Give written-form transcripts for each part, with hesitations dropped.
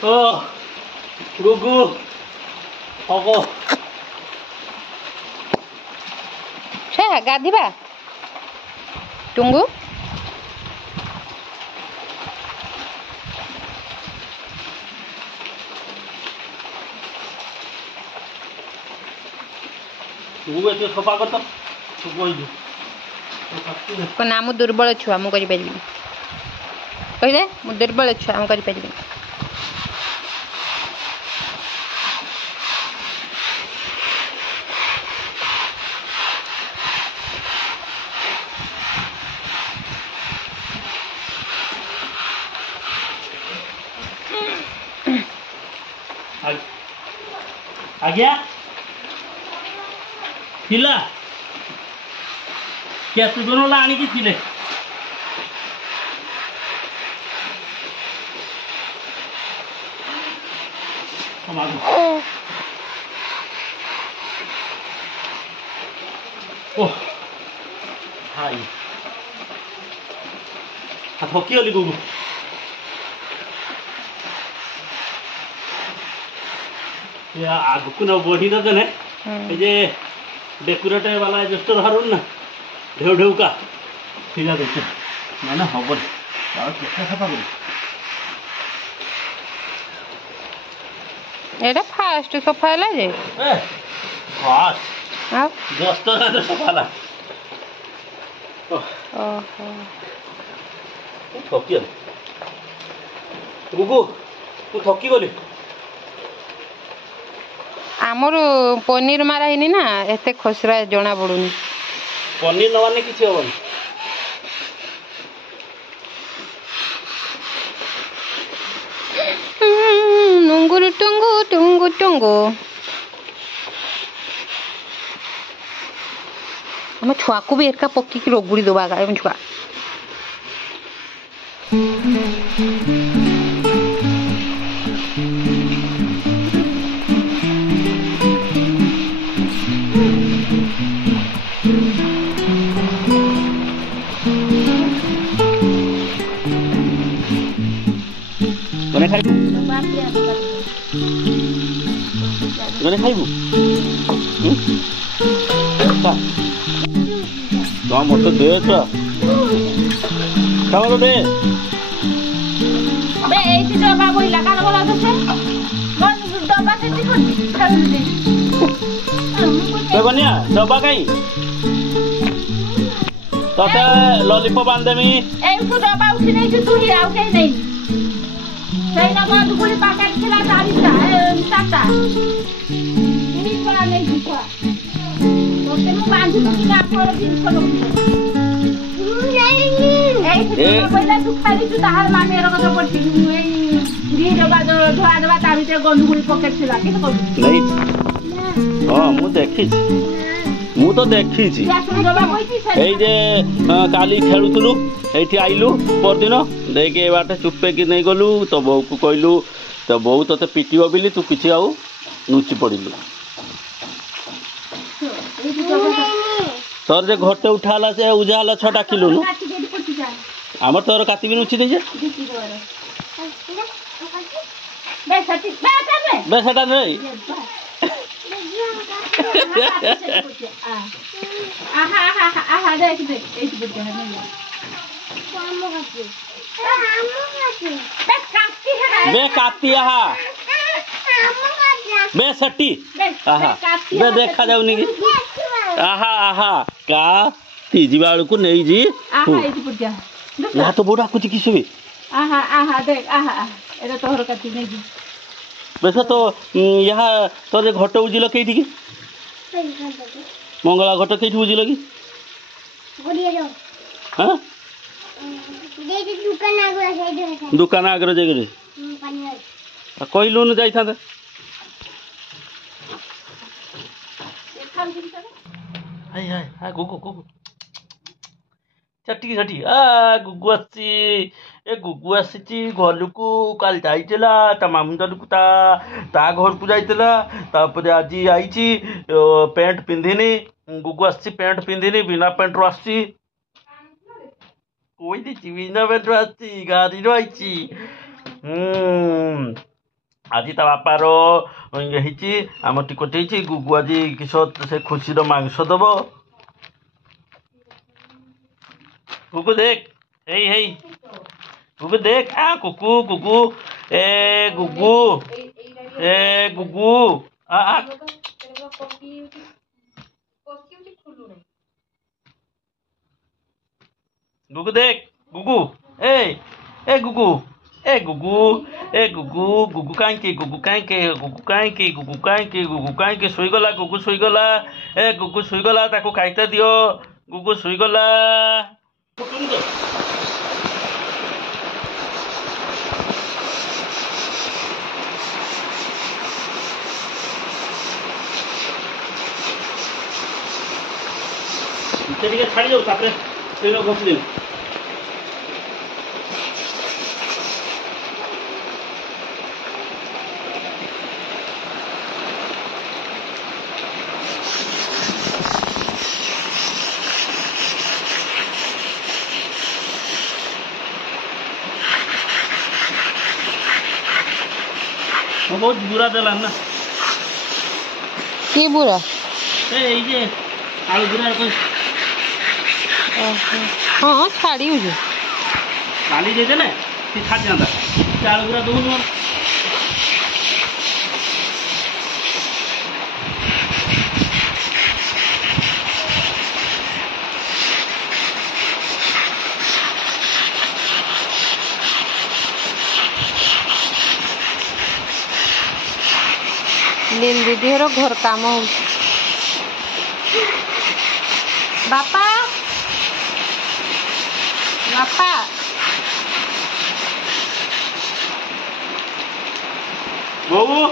어, 구구, 어거. 자, 가디바. 둥구? 구구가 또 서봐갔다. 구구이지. ନା ମୁଁ ଦୁର୍ବଳ ଛୁଆ ମୁଁ କରିପାରିବିନି କହିଲେ ମୁଁ ଦୁର୍ବଳ ଛୁଆ ମୁଁ କରିପାରିବିନି आज्ञा थिला क्या तू दोनों लाने की थिले ओह हाय हाथ हकी वाली गुगु या आगु न बढ़ी न जने जे डेकोरेट वाला जस्ट हरुन ना ढेउ ढेउ का सीधा देखे माने हबन और केते सफा कर एटा फास्ट सफा होला जे ए फास्ट हां जस्ट ना सफा ला ओहो थकी गुगु तू थकी गली आमर पनीर मारा हिनी ना एते खसरा जना पड़ुनी पनीर नवाने किछि हबन नुंगुरु टुंगु टुंगु टुंगु हम छुआ को भी एरका पक्की की रोगुड़ी दबा गा एम छुआ गने खाइबु गने खाइबु तो मत दे छुआ खावा दे बे एठी डबा बोइला कान बोला दसे मन डबा सेठी कोन खाउ दे ते बनिया डबा काई तते लॉलीपॉप बांधेमी ए तू डबा उठी नहीं तू ही आउ के नहीं सही ना बात कोई पैकेट खिला तारीखा टाटा नी पड़ा नहीं दिखा तो ते मु बांधी तो ना पर दिन को ए पहले तू खाली तू ताहार माने रो कथा पड़ती ए दी डबा धोआ डबा ता भीतर गंदुगुड़ी पॉकेट खिला के तो नहीं हां मु देखी मु तो देखी छी ए जे काली खेलुथुलु एठी आइलु परदिन देखे ए बाटे चुप्पे कि नहीं गलु तो बहू को कहलु तो बहू तते पिटियो बिली तू किछि आउ नुची पड़िलु तोर जे घटे उठाला से उजाला छटा किलो नु हमर तोर काती भी नुची दे जे बे सटा नहीं आहा आहा आहा देख देख एठी बच्चा है नहीं बे काती आहा बे सट्टी आहा बे देखा जाउनी कि आहा आहा का तीजी बाळू को नहीं जी आहा एठी बच्चा ना तो बोडा कुछ किसी भी आहा आहा देख आहा एटा तोहर काती नहीं जी वैसे तो यहाँ तो जे घट उजिल कईठी की मंगला घट कईठी उजिल की हां दुकान आगर जगह कहलु न जाई था हाय हाय हाय गुगु गुगु चटी चटी गुगु आसी ए गुगु आसी घर को काल जाइला ता मामूदार को ता घर को जाइला तापर आज आई पैंट पिंधिनी गुगु आसी पैंट पिंधिनी बिना पैंट रो आसी कोई दी बिना पैंट रो आसी गाड़ी रो आई आज ता बापार आम टिकट गुगु आज किस से खुशी मांस दब गुगु देख हे गुगु देख आ कुकु गुगु ए गुगु ए गुगु आ गुगु देख गुगु ए गुगु ए गुगु ए गुगु गुगु कांके गुगु कांके गुगु कांके गुगु कांके गुगु कांके सोईगला गुगु सोईगला ए गुगु सोईगला ताको खाइते दियो गुगु सोईगला छाड़ी जाऊ तापरे घोषि बहुत बुरा देला ना की बुरा ए आलू बुरा कोई हाँ छाड़ी हो काली दे देना ती खा जाता आलू बुरा दो न लील दीदी हर घर काम हो बापा बापा बहू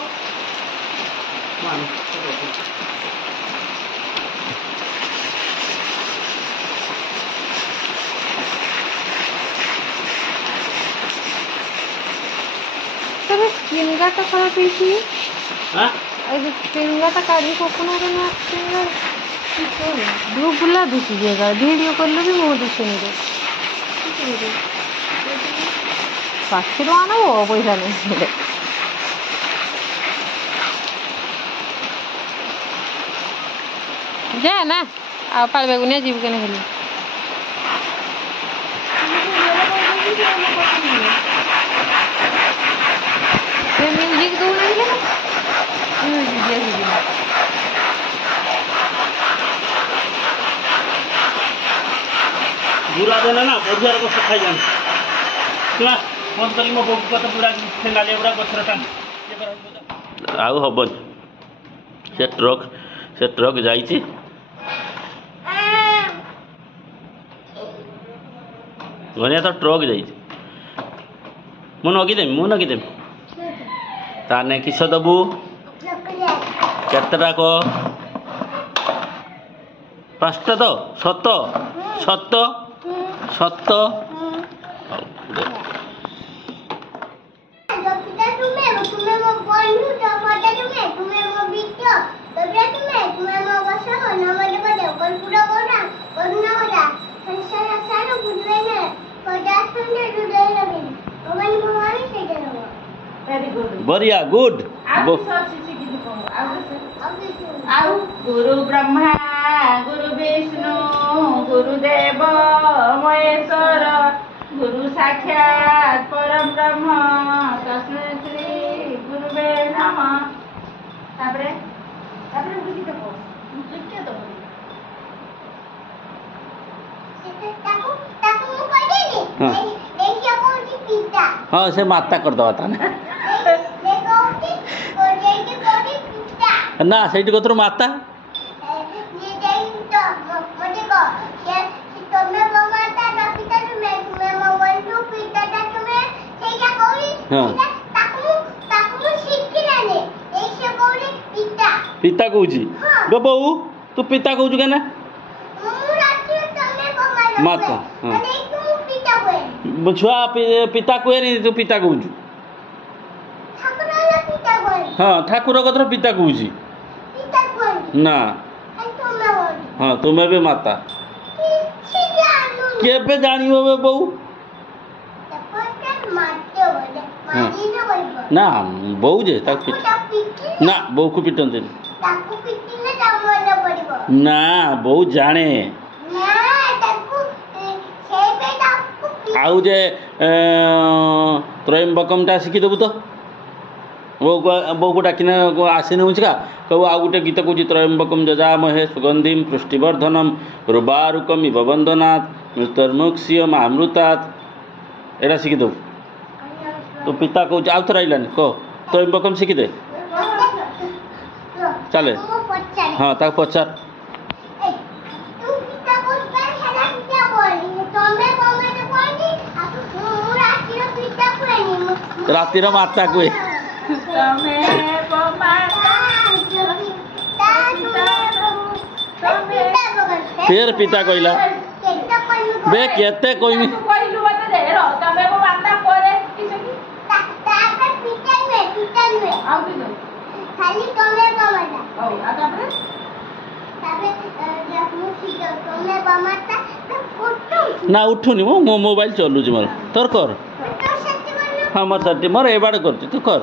तेरे स्किन का खराब है हाँ स्क्रीनगाटा काढ़ी कखनो ब्लू बुला दिशेगा भिडियो कले भी मुह दिशेनि रे पाखी आना वो पैसा नहीं जा ना आ पाल बेगुनिया जीव के नहीं म्यूजिक दो नहीं है बुरा देना ना बढ़िया को खाई जान सुना फोन करी मो बोक को तो पूरा ठेंगाले पूरा गछरा टांग आउ हबन से ट्रक जाईची गनिया तो ट्रक जाईची मु नगी देम ताने किस दबु केतटा को 5टा तो सत बढ़िया गुड गुरु ब्रह्मा गुरु विष्णु गुरुदेव महेश्वर गुरु साक्षात परम ब्रह्म तस्मै श्री गुरुवे नमः तापरे बुझी दबो मुझे दबो हाँ से माता कर दवा था ना सेठी कोतर माता पिता कहूची गो बहु तू पिता कहूचु के ना माता हाँ छुआ पिता कहे नहीं तू पिता कहूचु हाँ ठाकुर कथर पिता कहूची ना हाँ तुम्हें भी माता केबे जानियो बे बहु ହଁ ନା ବୋଉ ଯେ ତାକୁ ନା ବୋଉକୁ ପିଟନ୍ତିନି ନା ବୋଉ ଜାଣେ ଆଉ ଯେ ତ୍ରୟମ୍ବକମଟା ଶିଖିଦେବୁ ତ ବୋଉକୁ ଡାକିନା ଆସିନି ଉଚିକା कहू आउ गोटे गीत कौच त्रयंबकम जजामहे सुगंधिम पुष्टिवर्धनम रुबारुकम इव बंदनात् मृत्युर्मुक्षीय मामृतात् एटा शिखिदेव तो पिता कौच आउ थर आइलानी कह त्रयंबकम शिखिदे चले हाँ ताक पचार रातिर माता कुए फिर पिता कहला बे केते कोई ना उठुनी मो मोबाइल चलुची मोर तोर कर हाँ मोर साथी मोर ए बाड़ कर तू कर